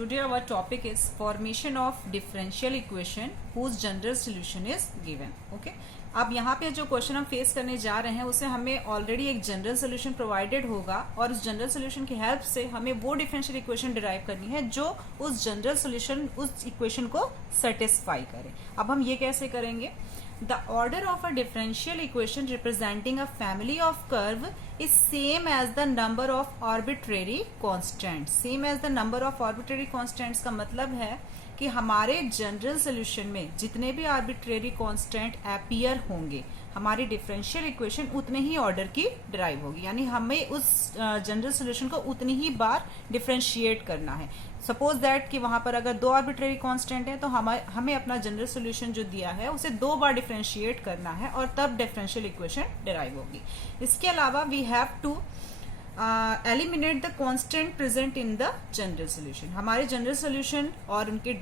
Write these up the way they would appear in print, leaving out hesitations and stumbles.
Today our topic is formation of differential equation whose general solution is given. Okay. अब यहाँ पे जो question हम फेस करने जा रहे हैं उसे हमें ऑलरेडी एक जनरल सोल्यूशन प्रोवाइडेड होगा और उस जनरल सोल्यूशन की हेल्प से हमें वो डिफरेंशियल इक्वेशन डिराइव करनी है जो उस जनरल सोल्यूशन उस इक्वेशन को सेटिस्फाई करे. अब हम ये कैसे करेंगे? The order of a differential equation representing a family of curve is same as the number of arbitrary constants. Same as the number of arbitrary constants का मतलब है कि हमारे जनरल सोल्यूशन में जितने भी आर्बिट्रेरी कांस्टेंट अपीयर होंगे हमारी डिफरेंशियल इक्वेशन उतने ही ऑर्डर की डिराइव होगी. यानी हमें उस जनरल सोल्यूशन को उतनी ही बार डिफरेंशिएट करना है. सपोज दैट कि वहां पर अगर दो आर्बिट्रेरी कांस्टेंट है तो हमें अपना जनरल सोल्यूशन जो दिया है उसे दो बार डिफरेंशिएट करना है और तब डिफरेंशियल इक्वेशन डिराइव होगी. इसके अलावा we have to eliminate the constant present in the general solution. हमारे जनरल सोल्यूशन और उनके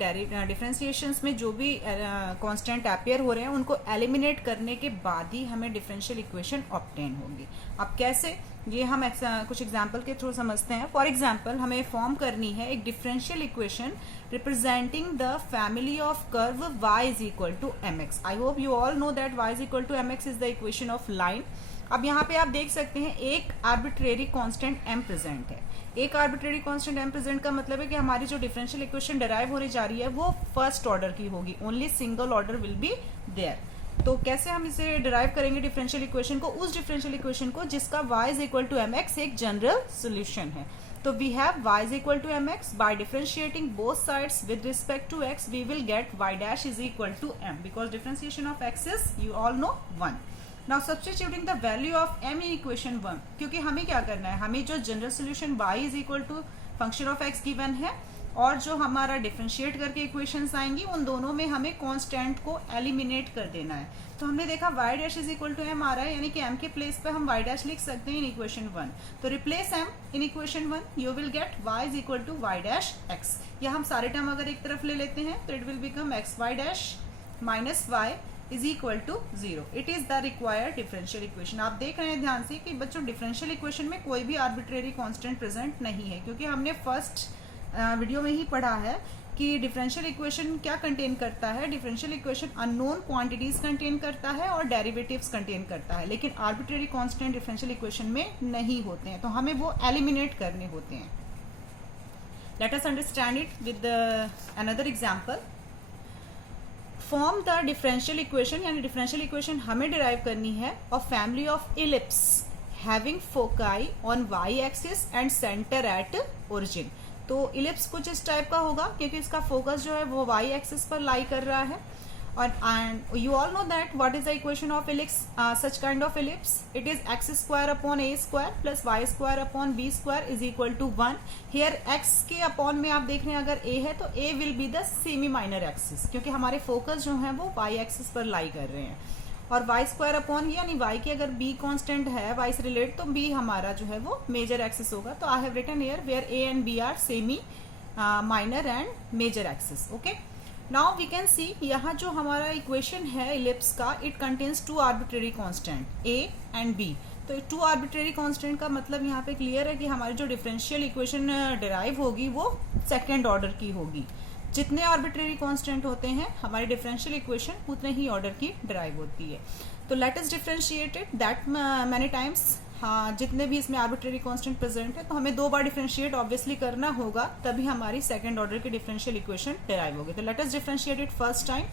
डिफरेंशिएशंस में जो भी कांस्टेंट अपीयर हो रहे हैं उनको एलिमिनेट करने के बाद ही हमें डिफरेंशियल इक्वेशन ऑब्टेन होगी. अब कैसे, ये हम कुछ एग्जाम्पल के थ्रू समझते हैं. फॉर एग्जाम्पल हमें फॉर्म करनी है एक differential equation representing the family of curve y is equal to mx. I hope you all know that y is equal to mx is the equation of line. अब यहाँ पे आप देख सकते हैं एक आर्बिट्रेरी कांस्टेंट m प्रेजेंट है. एक आर्बिट्रेरी कांस्टेंट m प्रेजेंट का मतलब है कि हमारी जो डिफरेंशियल इक्वेशन डिराइव होने जा रही है वो फर्स्ट ऑर्डर की होगी. Only single order will be there. तो कैसे हम इसे डिराइव करेंगे डिफरेंशियल इक्वेशन को? उस डिफरेंशियल इक्वेशन को जिसका y is equal to mx एक जनरल सोल्यूशन है. तो we have y is equal to mx. By differentiating both sides with respect to x we will get y dash is equal to m because differentiation of x is you all know 1. Now substituting the value of m in equation 1, क्योंकि हमें क्या करना है, हमें जो general solution y is equal to function of x given है और जो हमारा डिफरेंशिएट करके इक्वेशंस आएंगी उन दोनों में हमें कांस्टेंट को एलिमिनेट कर देना है. तो हमने देखा y dash is equal to m आ रहा है, यानी कि m के प्लेस पे हम y डैश लिख सकते हैं इन इक्वेशन 1. तो replace m in equation 1 you will get y is equal to y dash x. या हम सारे टर्म अगर एक तरफ ले लेते हैं तो it will become x y dash minus y is equal to 0. It is the required differential equation. आप देख रहे हैं ध्यान से कि बच्चों डिफरेंशियल इक्वेशन में कोई भी आर्बिट्रेरी कांस्टेंट प्रेजेंट नहीं है, क्योंकि हमने फर्स्ट वीडियो में ही पढ़ा है कि डिफरेंशियल इक्वेशन क्या कंटेन करता है. Differential equation unknown quantities contain करता है और डेरिवेटिव्स कंटेन करता है, लेकिन आर्बिट्रेरी कांस्टेंट डिफरेंशियल इक्वेशन में नहीं होते हैं, तो हमें वो एलिमिनेट करने होते हैं. Let us understand it with another example. Form the differential equation, यानी डिफरेंशियल इक्वेशन हमें डिराइव करनी है of family of ellipse having foci on y axis and centre at origin. तो इलिप्स कुछ इस टाइप का होगा क्योंकि इसका फोकस जो है वो y एक्सिस पर लाई कर रहा है. और you all know that what is the equation of ellipse, such kind of ellipse. It is x square upon a square plus y square upon b square is equal to 1. Here x के upon में आप देख रहे हैं अगर a है तो a will be the semi minor axis, क्योंकि हमारे फोकस जो है वो y एक्सिस पर लाई कर रहे हैं. और y स्क्वायर अपॉन यानी y की अगर b कांस्टेंट है y से रिलेट तो b हमारा जो है वो मेजर एक्सिस होगा. तो I have written here where a and b are semi minor and major axis. Okay, now we can see यहाँ जो हमारा इक्वेशन है इलिप्स का, it contains two arbitrary constant a and b. तो two arbitrary constant का मतलब यहाँ पे क्लियर है कि हमारी जो डिफरेंशियल इक्वेशन डिराइव होगी वो सेकेंड ऑर्डर की होगी. जितने आर्बिट्रेरी कांस्टेंट होते हैं हमारी डिफरेंशियल इक्वेशन उतने ही ऑर्डर की डिराइव होती है. तो let us differentiate it that many times. हाँ, जितने भी इसमें आर्बिट्रेरी कांस्टेंट प्रेजेंट है तो हमें दो बार डिफरेंशिएट ऑब्वियसली करना होगा, तभी हमारी सेकंड ऑर्डर की डिफरेंशियल इक्वेशन डिराइव होगी. तो let us differentiate it first time.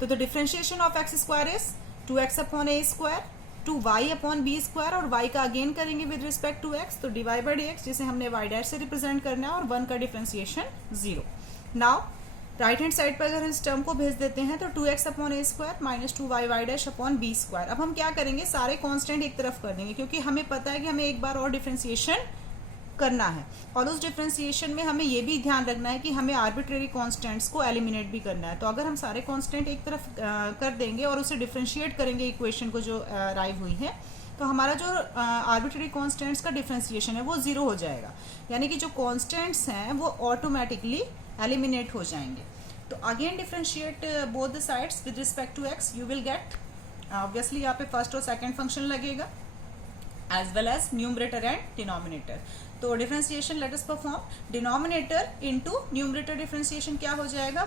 तो the differentiation of x square is 2x upon a square two y upon b square, और y का अगेन करेंगे विद रिस्पेक्ट टू x, तो dy by dx जिसे हमने y dash से represent करना है और 1 का differentiation 0. Now right hand side पर अगर इस टर्म को भेज देते हैं तो 2x upon a square minus 2y y dash upon b square. अब हम क्या करेंगे, सारे कांस्टेंट एक तरफ कर देंगे, क्योंकि हमें पता है कि हमें एक बार और डिफरेंशिएशन करना है और उस डिफरेंशिएशन में हमें ये भी ध्यान रखना है कि हमें आर्बिट्रेरी कांस्टेंट्स को एलिमिनेट भी करना है. तो अगर हम सारे कांस्टेंट एक तरफ कर देंगे और उसे डिफरेंशिएट करेंगे इक्वेशन को जो अराइव हुई है, तो हमारा जो आर्बिट्रेरी कांस्टेंट्स का डिफरेंशिएशन है वो 0 हो जाएगा, यानी कि जो कांस्टेंट्स हैं वो ऑटोमेटिकली एलिमिनेट हो जाएंगे. तो again differentiate both the sides with respect to x, you will get obviously यहाँ पे फर्स्ट और सेकंड फंक्शन लगेगा as well as numerator and denominator. तो differentiation let us perform denominator into numerator differentiation क्या हो जाएगा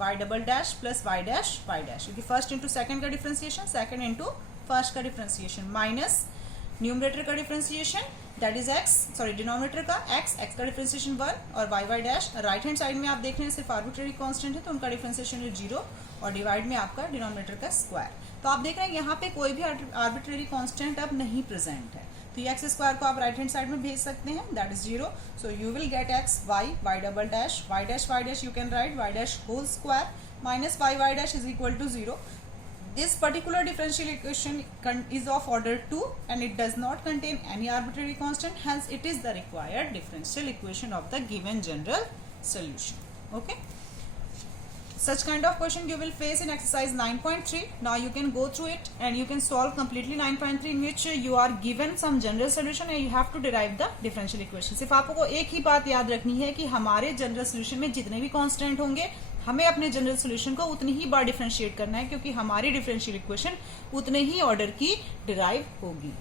y double dash plus y dash क्योंकि first into second का डिफरेंशिएशन, सेकंड इंटू फर्स्ट का डिफरेंशिएशन, माइनस न्यूमरेटर का differentiation that is x, sorry denominator का x का differentiation 1 और y dash right hand side में आप देख रहे हैं सिर्फ आर्बिट्रेरी कांस्टेंट है तो उनका डिफरेंशिएशन इज 0 और डिवाइड में आपका डिनोमिनेटर का स्क्वायर। तो आप देख रहे हैं यहाँ पे कोई भी आर्बिट्रेरी कांस्टेंट अब नहीं प्रेजेंट है, तो ये एक्स स्क्वायर को आप राइट हैंड साइड में भेज सकते हैं that is 0। So you will get x y double dash y dash you can write y dash whole square minus y dash is equal to 0। This particular differential equation is of order 2 and it does not contain any arbitrary constant, hence it is the required differential equation of the given general solution. Okay, such kind of question you will face in exercise 9.3. now you can go through it and you can solve completely 9.3 in which you are given some general solution and you have to derive the differential equation. सिर्फ आपको एक ही बात याद रखनी है कि हमारे general solution में जितने भी कांस्टेंट होंगे हमें अपने जनरल सोल्यूशन को उतनी ही बार डिफरेंशिएट करना है क्योंकि हमारी डिफरेंशियल इक्वेशन उतने ही ऑर्डर की डिराइव होगी।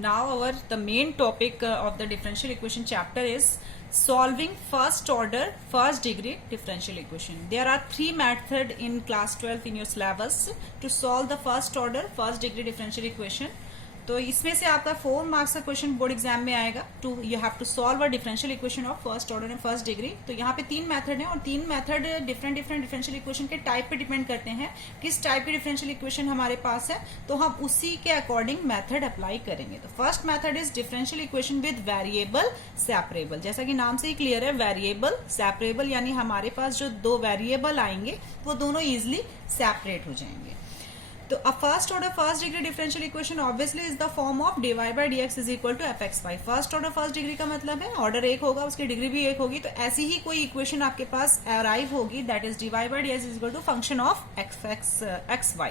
Now our the main topic of the differential equation chapter is solving first order first degree differential equation. There are 3 methods in class 12 in your syllabus to solve the first order first degree differential equation. तो इसमें से आपका 4 marks का question board exam में आएगा। To you have to solve a differential equation of first order and first degree. तो यहाँ पे 3 मेथड हैं और 3 मेथड डिफरेंट डिफरेंशियल इक्वेशन के टाइप पे डिपेंड करते हैं किस टाइप की डिफरेंशियल इक्वेशन हमारे पास है, तो हम उसी के अकॉर्डिंग मेथड अप्लाई करेंगे। तो first method is differential equation with variable separable. जैसा कि नाम से ही क्लियर है, वेरिएबल सेपरेबल यानी हमारे पास जो 2 वेरिएबल आएंगे वो दोनों इजिली सेपरेट हो जाएंगे। तो a first order first degree differential equation obviously is the form of dy by dx is equal to fxy। First order first degree का मतलब है ऑर्डर एक होगा उसकी डिग्री भी एक होगी, तो ऐसी ही कोई इक्वेशन आपके पास अराइव होगी that is dy by dx is equal to function of xy।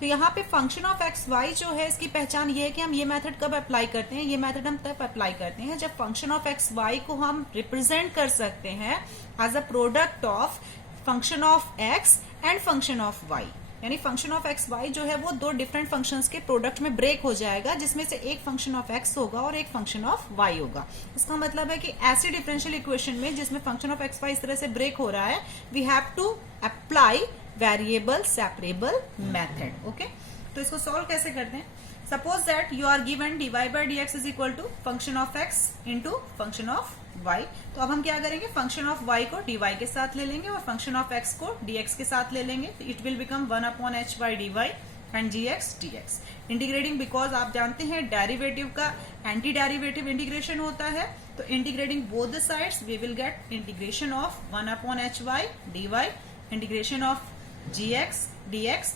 तो यहाँ पे फंक्शन ऑफ xy जो है इसकी पहचान ये है कि हम ये मेथड कब अप्लाई करते हैं, ये मेथड हम तब अप्लाई करते हैं जब फंक्शन ऑफ xy को हम रिप्रेजेंट कर सकते हैं as a product of function of x and function of y। यानी फंक्शन ऑफ एक्स वाई जो है वो 2 डिफरेंट फंक्शंस के प्रोडक्ट में ब्रेक हो जाएगा जिसमें से एक फंक्शन ऑफ एक्स होगा और एक फंक्शन ऑफ वाई होगा। इसका मतलब है कि ऐसी डिफरेंशियल इक्वेशन में जिसमें फंक्शन ऑफ एक्स वाई इस तरह से ब्रेक हो रहा है we have to apply variable separable method. Okay, तो इसको सॉल्व कैसे करते हैं? Suppose that you are given dy by dx is equal to function of x into function of y। तो अब हम क्या करेंगे, फंक्शन ऑफ y को dy के साथ ले लेंगे और फंक्शन ऑफ x को dx के साथ ले लेंगे। तो it will become 1/h by dy and gx dx। Integrating because आप जानते हैं डेरिवेटिव का एंटी डेरिवेटिव इंटीग्रेशन होता है, तो integrating both the sides we will get integration of 1/h by dy integration of gx dx।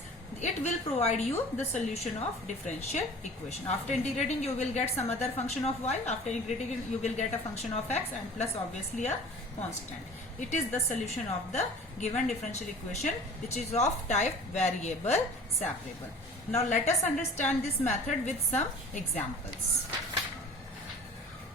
It will provide you the solution of differential equation. After integrating you will get some other function of y, after integrating you will get a function of x and plus obviously a constant. It is the solution of the given differential equation which is of type variable separable. Now let us understand this method with some examples.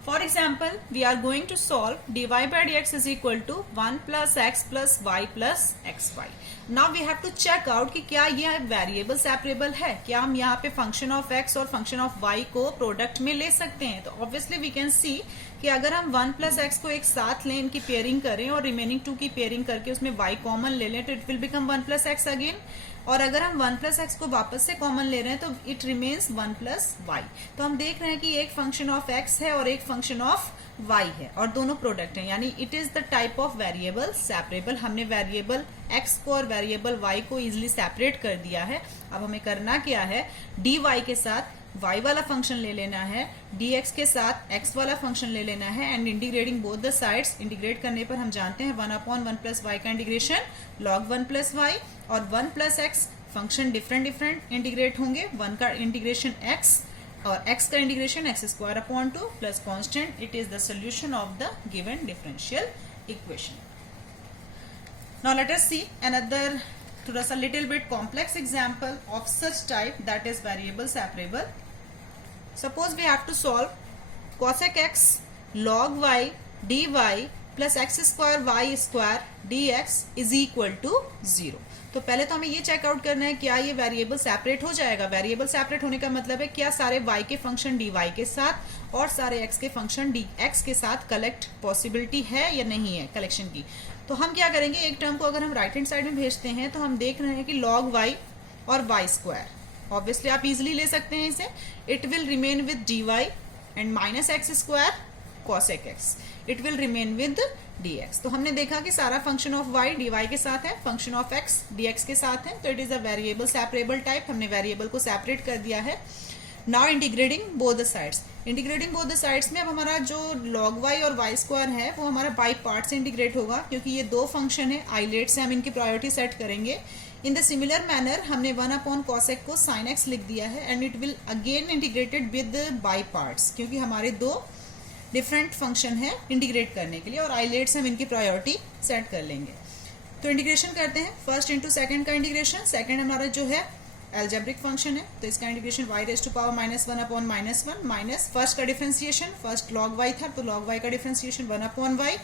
For example, we are going to solve dy by dx is equal to 1 plus x plus y plus xy. Now we have to check out कि क्या ये variable separable है, क्या हम यहाँ पे function of x और function of y को प्रोडक्ट में ले सकते हैं। तो ऑब्वियसली वी कैन सी कि अगर हम 1 प्लस एक्स को एक साथ लें, इनकी पेयरिंग करें और रिमेनिंग 2 की पेयरिंग करके उसमें y कॉमन ले लें तो it will become 1 plus x again. और अगर हम 1 प्लस एक्स को वापस से कॉमन ले रहे हैं तो इट रिमेन्स 1 प्लस वाई। तो हम देख रहे हैं कि एक फंक्शन ऑफ एक्स है और एक फंक्शन ऑफ वाई है और दोनों प्रोडक्ट हैं, यानी it is the type of variable separable. हमने वेरिएबल एक्स को और वेरिएबल वाई को इजिली सेपरेट कर दिया है। अब हमें करना क्या है, डी वाई के साथ y वाला फंक्शन ले लेना है, dx के साथ x वाला फंक्शन ले लेना है and integrating both the sides. Integrate करने पर हम जानते हैं 1/1 प्लस y का इंटीग्रेशन log 1 प्लस y और 1 plus x function different integrate होंगे। 1 का इंटीग्रेशन x और x का integration x² plus constant. It is the solution of the given differential equation. Now let us see another थोड़ा सा little bit complex example of such type that is variable separable. Suppose we have to solve cosec x log y dy plus x square y square d x is equal to 0। तो पहले तो हमें ये checkout करना है क्या ये variable separate हो जाएगा। वेरिएबल सेपरेट होने का मतलब है क्या सारे y के फंक्शन dy के साथ और सारे x के फंक्शन dx के साथ कलेक्ट पॉसिबिलिटी है या नहीं है कलेक्शन की। तो हम क्या करेंगे, एक टर्म को अगर हम राइट हैंड साइड में भेजते हैं तो हम देख रहे हैं कि log y और y स्क्वायर, ऑब्वियसली आप इजिली ले सकते हैं इसे, it will remain with dy and minus x square cosec x, it will remain with dx। तो हमने देखा कि सारा फंक्शन ऑफ y dy के साथ है, फंक्शन ऑफ x dx के साथ है, तो it is a variable separable type. हमने वेरिएबल को सेपरेट कर दिया है। Now integrating both the sides, integrating both the sides में अब हमारा जो log y और y स्क्वायर है वो हमारा बाई पार्ट से इंटीग्रेट होगा, क्योंकि ये दो फंक्शन है, आइलेट से हम इनकी प्रायोरिटी सेट करेंगे। इन द सिमिलर मैनर हमने 1 cosec को sin x लिख दिया है and it will again integrated with by parts, क्योंकि हमारे दो डिफरेंट फंक्शन है इंटीग्रेट करने के लिए और आइलेट से हम इनकी प्रायोरिटी सेट कर लेंगे। तो इंटीग्रेशन करते हैं, फर्स्ट इंटू सेकंड का इंटीग्रेशन। सेकंड हमारा जो है एल्जेब्रिक फंक्शन है, तो इसका integration y raise to power -1/-1 minus first का डिफरेंशिएशन, फर्स्ट log y था तो log y का डिफरेंशिएशन 1/y,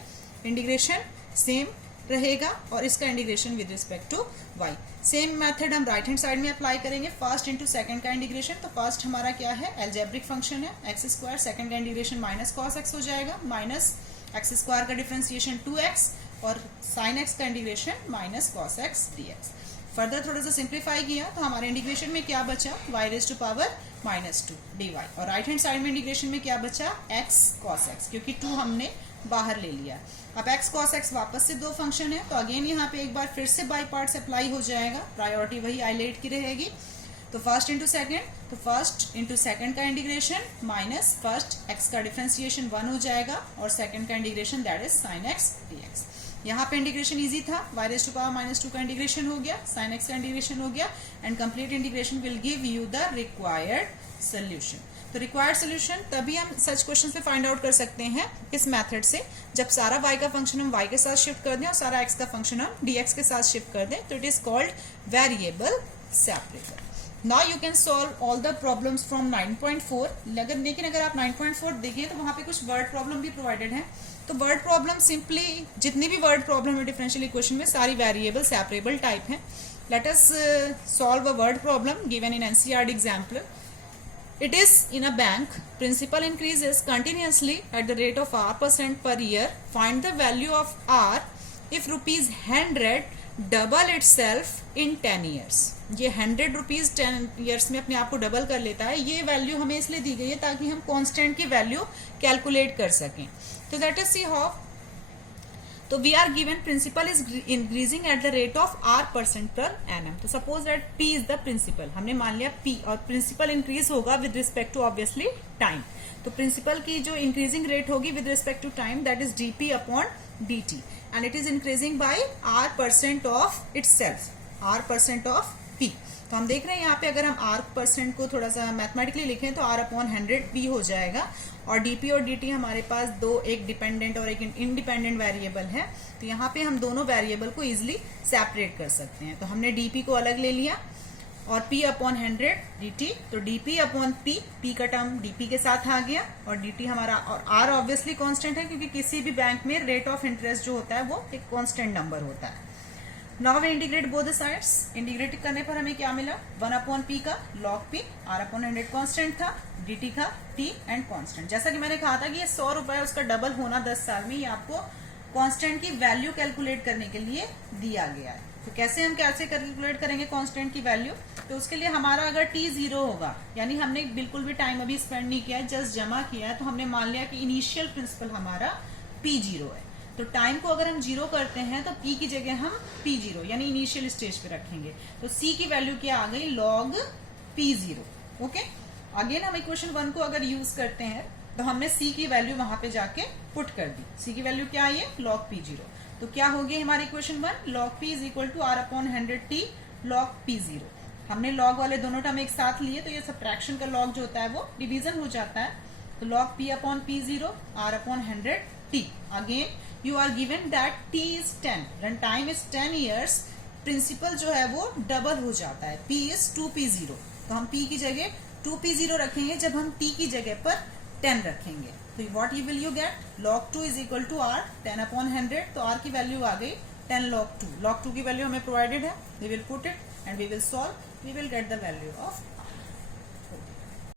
इंटीग्रेशन सेम रहेगा और इसका integration with respect to y। Same method हम राइट हैंड साइड में अप्लाई करेंगे, फर्स्ट इंटू सेकंड का इंटीग्रेशन। तो फर्स्ट हमारा क्या है, एल्जेब्रिक फंक्शन है एक्स स्क्वायर, सेकंड का इंटीग्रेशन माइनस कॉस एक्स हो जाएगा, माइनस एक्स स्क्वायर का डिफरेंशिएशन 2x और साइन एक्स का integration minus cos x dx। Further थोड़ा सा सिंप्लीफाई किया तो हमारे इंटीग्रेशन में क्या बचा, y raise to power -2 dy, और राइट हैंड साइड में इंटीग्रेशन में क्या बचा, x cos x, क्योंकि 2 हमने बाहर ले लिया। अब x cos x वापस से दो फंक्शन है, तो अगेन यहाँ पे एक बार फिर से बाई पार्ट्स अप्लाई हो जाएगा, प्रायोरिटी वही आइलेट की रहेगी। तो फर्स्ट इंटू सेकेंड, तो फर्स्ट इंटू सेकेंड का इंटीग्रेशन माइनस फर्स्ट x का डिफरेंशिएशन 1 हो जाएगा और सेकेंड का integration that is sin x dx। यहाँ पे इंटीग्रेशन इजी था, y रेज़ टू पावर -2 का इंटीग्रेशन हो गया, sin x का इंटीग्रेशन हो गया and complete integration will give you the required solution. तो रिक्वायर्ड सोल्यूशन तभी हम सच क्वेश्चन पे फाइंड आउट कर सकते हैं इस मेथड से, जब सारा y का फंक्शन हम y के साथ शिफ्ट कर दें और सारा x का फंक्शन हम dx के साथ शिफ्ट कर दें, तो it is called variable separable. Now you can solve all the problems from 9.4। लेकिन अगर आप 9.4 देखिए तो वहाँ पे कुछ वर्ड प्रॉब्लम भी प्रोवाइडेड है। तो वर्ड प्रॉब्लम सिंपली जितनी भी वर्ड प्रॉब्लम है डिफरेंशियल इक्वेशन में सारी वेरिएबल सेपरेबल टाइप है। Let us solve a word problem given in NCERT example. It is in a bank, principal increases continuously at the rate of R% per year. Find the value of R if rupees 100 double itself in 10 years. ये 100 rupees 10 years में अपने आप को double कर लेता है। ये value हमें इसलिए दी गई है ताकि हम कांस्टेंट की वैल्यू कैलकुलेट कर सकें। तो लेट अस सी हाउ। तो we are given principal is increasing at the rate of R% per annum। तो suppose that P is the principal, हमने मान लिया P, और प्रिंसिपल इंक्रीज होगा with respect to obviously time. तो principal की जो इंक्रीजिंग रेट होगी with respect to time that is dP upon dt and it is increasing by R% of itself, R% of P। तो हम देख रहे हैं यहाँ पे अगर हम R% को थोड़ा सा मैथमेटिकली लिखें तो R/100 P हो जाएगा और dP और dt हमारे पास दो, एक डिपेंडेंट और एक इंडिपेंडेंट वेरिएबल है। तो यहाँ पे हम दोनों वेरिएबल को इजिली सेपरेट कर सकते हैं। तो हमने dP को अलग ले लिया और P/100 dt, तो dP अपॉन P का टर्म dP के साथ आ गया और dt हमारा, और R ऑब्वियसली कांस्टेंट है क्योंकि किसी भी बैंक में रेट ऑफ इंटरेस्ट जो होता है वो एक कांस्टेंट नंबर होता है। Now we integrate both the sides. Integrate करने पर हमें क्या मिला, 1/P का log P, R/100 कांस्टेंट था, dt का T एंड कांस्टेंट। जैसा कि मैंने कहा था कि ये 100 रुपए उसका डबल होना 10 साल में, ये आपको कांस्टेंट की वैल्यू कैलकुलेट करने के लिए दिया गया है। तो कैसे कैलकुलेट करेंगे कांस्टेंट की वैल्यू, तो उसके लिए हमारा अगर t 0 होगा, यानी हमने बिल्कुल भी टाइम अभी स्पेंड नहीं किया है, जस्ट जमा किया है, तो हमने मान लिया कि इनिशियल प्रिंसिपल हमारा P0 है। तो टाइम को अगर हम 0 करते हैं तो P की जगह हम P0 यानी इनिशियल स्टेज पे रखेंगे। तो C की वैल्यू क्या आ गई, log P0। ओके, अगेन हम इक्वेशन 1 को अगर यूज करते हैं तो हमने C की वैल्यू वहां पे जाके पुट कर दी। C की वैल्यू क्या आई है, log P0। तो क्या हो गया हमारी equation 1, log P is equal to R/100T log P0। हमने log वाले दोनों टर्म एक साथ लिए तो ये सब्ट्रैक्शन का log जो होता है वो डिवीजन हो जाता है। तो log P/P0 R/100T। Again you are given that t is 10, when time is 10 years, principal जो है वो डबल हो जाता है, p is 2p0। तो हम p की जगह 2p0 रखेंगे जब हम t की जगह पर 10 रखेंगे तो what you will you get, log 2 is equal to r 10/100, तो r की वैल्यू आ गई 10 log 2 की वैल्यू हमें प्रोवाइडेड है, we will put it and we will solve, we will get the value of